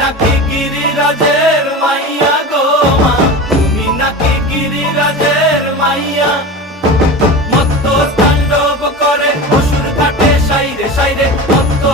নাকি গিরিরাজের মাইয়া গো মা, তুমি নাকি গিরিরাজের মাইয়া। মত্ত তাণ্ডব করে অসুর ঘাটে সাইরে সাইরে, মত্ত